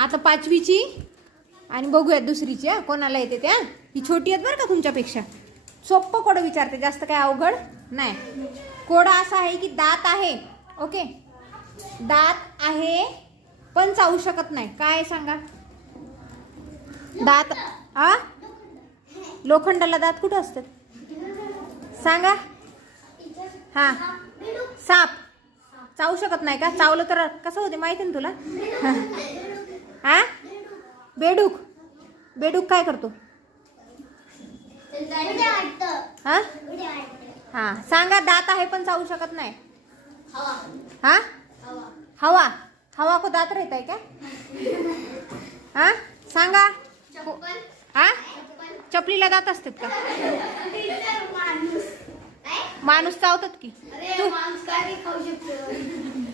आता 5वीची आणि बघूयात दुसरीची. कोणाला येते त्या. ही छोटी आहेत बरं का तुमच्यापेक्षा. सोप्पं कोड विचारते, जास्त काय अवघड नाही. कोड असा आहे की दात आहे, ओके, दात आहे पण चावू शकत नाही. काय सांगा? दात लोखंडाला दात कुठं असतात सांगा? हा, साप चावू शकत नाही का? चावलं तर कसं होते माहिती ना तुला? हा, बेडूक. बेडूक काय करतो? हा हा, सांगा. दात आहे पण चावू शकत नाही. हा, हवा. हवा को दात रहता है क्या? हा, सांगा. हा, चपलीला दात असतात का? माणूस चावतात की?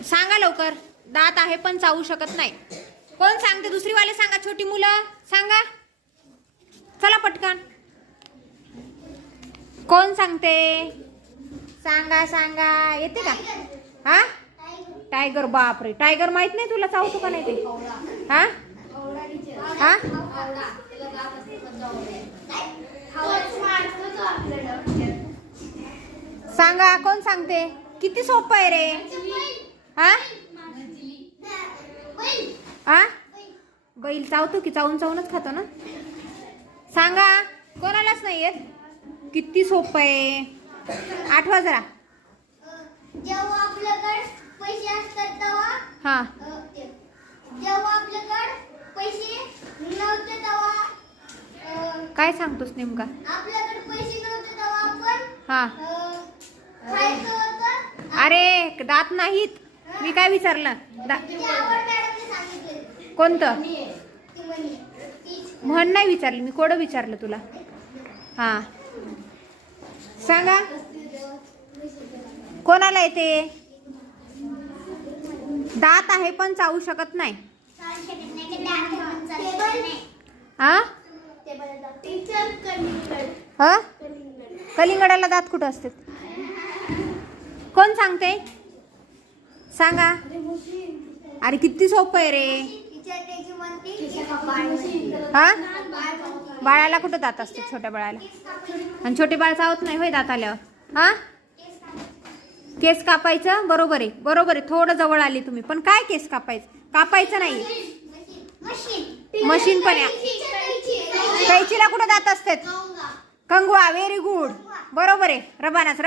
सांगा लवकर. दात आहे पण चावू शकत नाही. कोण सांगते? दुसरी वाले सांगा. छोटी मुलं सांगा. चला पटकन. कोण सांगते? सांगा सांगा. येते का? हा, टायगर. बापरे, टायगर माहित नाही तुला? चावतो का नाही ते? हा हा, सांगा. कोण सांगते? किती सोपं आहे रे. हा हा, बैल चावतो की? चावून चावूनच खातो ना. सांगा. कोणालाच नाही येत. किती सोपं आहे. आठवा जरा. जेव्हा आपल्याकडे पैसे असतात तेव्हा, हा, जेव्हा आपल्याकडे पैसे नव्हते तेव्हा, काय सांगतोस नेमका? आपल्याकडे पैसे नव्हते तेव्हा आपण हा, खायचं होतं. अरे दात नाहीत. मी काय विचारलं? ते आवड मॅडमने सांगितले. कोणतं ती म्हणे तीच. म्हण नाही विचारलं मी, कोड विचारलं तुला. हा, सांगा. कोणाला येते? दात आहे पण चावू शकत नाही. हा हा, कलिंगडाला दात कुठं असतात? कोण सांगते? सांगा. अरे किती सोपं आहे रे. हा, बाळाला कुठं दात असतात? छोट्या बाळाला. आणि छोटे बाळ चावत नाही होय दात आल्यावर? हा, केस कापायचं. बरोबर आहे, बरोबर आहे. थोडं जवळ आली तुम्ही. पण काय केस कापायचं? कापायचं नाही. मशीन पण आहे. कैचीला कुठं दात असतात? कंगवा. व्हेरी गुड, बरोबर आहे. रबानासाठी